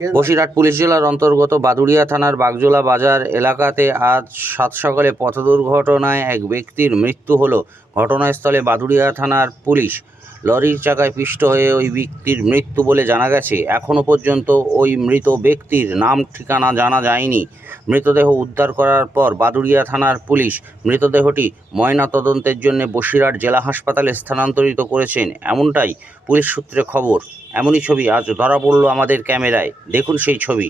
Basirhat police জেলার অন্তর্গত বাদুড়িয়া থানার বাগজোলা বাজার এলাকাতে আজ সাত সকালে পথ দুর্ঘটনায় এক ব্যক্তির মৃত্যু হলো। ঘটনাস্থলে বাদুড়িয়া থানার পুলিশ। লরির চাকায় পিষ্ট হয়ে ওই ব্যক্তির মৃত্যু বলে জানা গেছে। এখনও পর্যন্ত ওই মৃত ব্যক্তির নাম ঠিকানা জানা যায়নি। মৃতদেহ উদ্ধার করার পর বাদুড়িয়া থানার পুলিশ মৃতদেহটি ময়নাতদন্তের জন্য বসিরহাট জেলা হাসপাতালে স্থানান্তরিত করেছেন, এমনটাই পুলিশ সূত্রে খবর। এমনই ছবি আজ ধরা পড়ল আমাদের ক্যামেরায়। দেখুন সেই ছবি।